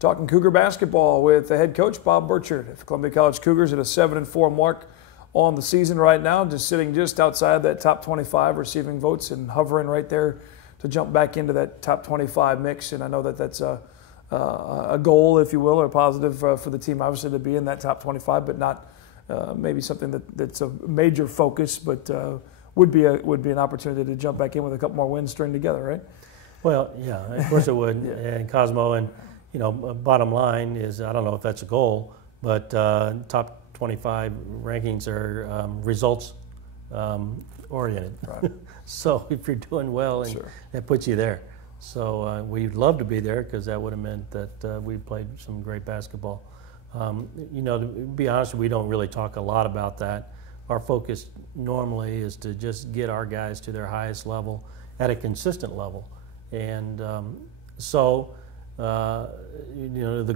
talking Cougar basketball with the head coach, Bob Burchard. Columbia College Cougars at a 7-4 mark on the season right now, just sitting just outside that top 25, receiving votes and hovering right there to jump back into that top 25 mix. And I know that that's a goal, if you will, or a positive for the team, obviously, to be in that top 25, but not maybe something that's a major focus, but would be an opportunity to jump back in with a couple more wins string together, right? Well, yeah, of course it would. And Cosmo, and bottom line is, I don't know if that's a goal, but top 25 rankings are results oriented. Right. So if you're doing well, and Sure. that puts you there. So we'd love to be there, because that would have meant that we played some great basketball. To be honest, we don't really talk a lot about that. Our focus normally is to just get our guys to their highest level at a consistent level. And the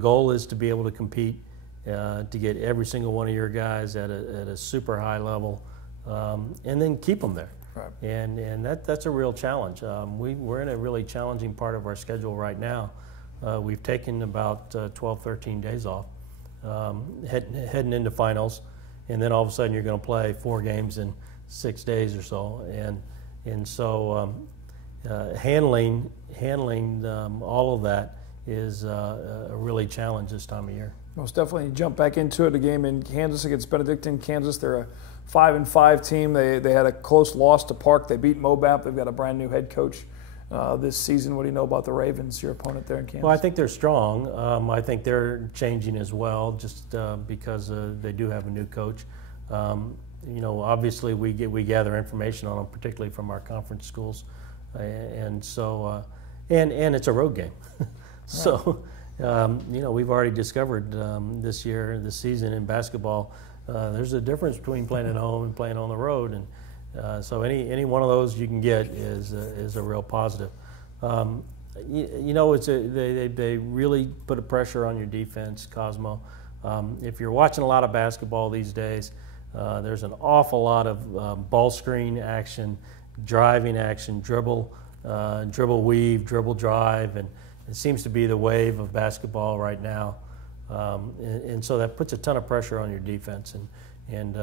goal is to be able to compete, to get every single one of your guys at a super high level, and then keep them there. Right. And that's a real challenge. We're in a really challenging part of our schedule right now. We've taken about 12, 13 days off, heading into finals, and then all of a sudden you're going to play 4 games in 6 days or so. And so handling all of that is a really challenge this time of year. Most definitely. Jump back into it. A game in Kansas against Benedictine, Kansas. They're a 5-5 team. They had a close loss to Park. They beat Mobap. They've got a brand new head coach this season. What do you know about the Ravens, your opponent there in Kansas? Well, I think they're strong. I think they're changing as well, just because they do have a new coach. Obviously we gather information on them, particularly from our conference schools, and so and it's a road game. So. We've already discovered this season in basketball, there's a difference between playing at home and playing on the road, and so any one of those you can get is a real positive. They really put a pressure on your defense, Cosmo. If you're watching a lot of basketball these days, there's an awful lot of ball screen action, driving action, dribble weave, dribble drive, and it seems to be the wave of basketball right now, and so that puts a ton of pressure on your defense, and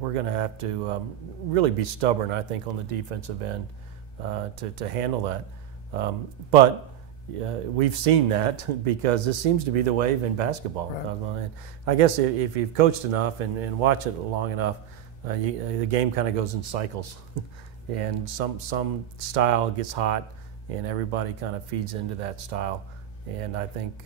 we're going to have to really be stubborn, I think, on the defensive end to handle that. But we've seen that, because this seems to be the wave in basketball. Right. And I guess if you've coached enough and watch it long enough, the game kind of goes in cycles, and some style gets hot, and everybody kind of feeds into that style. And I think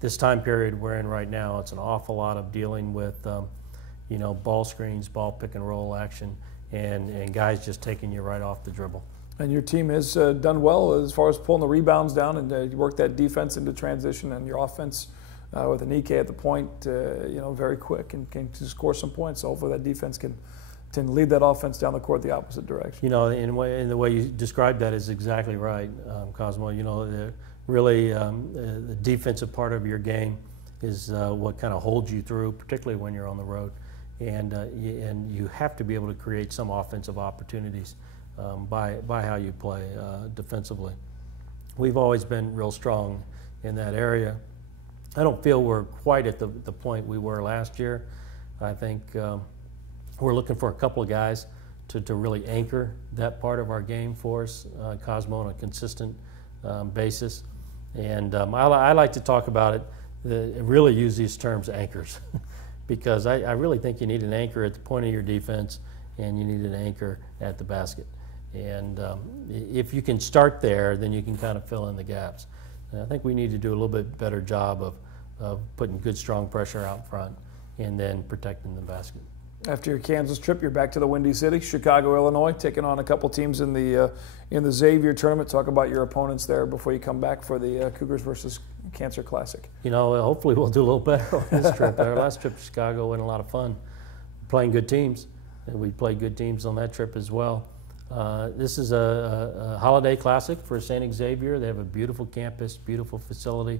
this time period we're in right now, it's an awful lot of dealing with, ball screens, ball pick and roll action, and guys just taking you right off the dribble. And your team has done well as far as pulling the rebounds down, and you work that defense into transition, and your offense with an EK at the point, very quick and can score some points. So hopefully that defense can lead that offense down the court the opposite direction. In the way you described that is exactly right, Cosmo. The defensive part of your game is what kind of holds you through, particularly when you're on the road, and you have to be able to create some offensive opportunities by how you play defensively. We've always been real strong in that area. I don't feel we're quite at the point we were last year. I think we're looking for a couple of guys to really anchor that part of our game for us, Cosmo, on a consistent basis. And I like to talk about it, really use these terms anchors, because I really think you need an anchor at the point of your defense, and you need an anchor at the basket. And if you can start there, then you can kind of fill in the gaps. And I think we need to do a little bit better job of putting good, strong pressure out front, and then protecting the basket. After your Kansas trip, you're back to the Windy City, Chicago, Illinois, taking on a couple teams in the Xavier tournament. Talk about your opponents there before you come back for the Cougars versus Cancer Classic. Hopefully we'll do a little better on this trip. Our last trip to Chicago went a lot of fun, playing good teams, and we played good teams on that trip as well. This is a holiday classic for St. Xavier. They have a beautiful campus, beautiful facility,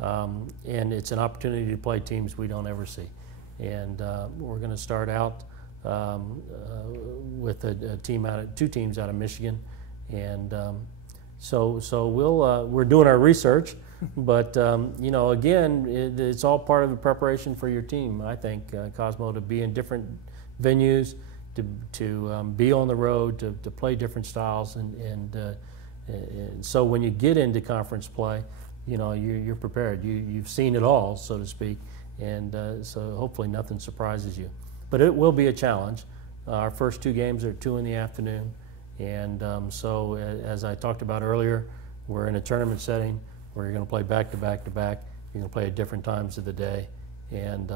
and it's an opportunity to play teams we don't ever see. And we're going to start out with two teams out of Michigan, and so we're doing our research But you know, again, it's all part of the preparation for your team. I think Cosmo, to be in different venues, to be on the road, to play different styles, and so when you get into conference play, you know, you're prepared. You've seen it all, so to speak, and so hopefully nothing surprises you. But it will be a challenge. Our first 2 games are 2 in the afternoon, and so as I talked about earlier, we're in a tournament setting where you're going to play back to back to back. You're going to play at different times of the day, and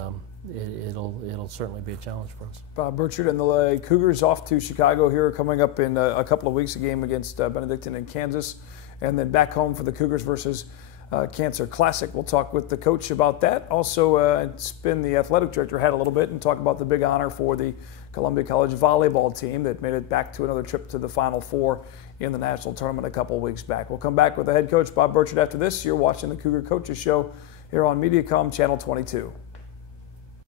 it'll certainly be a challenge for us. Bob Burchard and the Cougars off to Chicago here, coming up in a couple of weeks, a game against Benedictine in Kansas, and then back home for the Cougars versus Cancer Classic. We'll talk with the coach about that. Also spin the athletic director hat a little bit and talk about the big honor for the Columbia College volleyball team that made it back to another trip to the Final Four in the national tournament a couple of weeks back. We'll come back with the head coach, Bob Burchard, after this. You're watching the Cougar Coaches Show here on Mediacom Channel 22.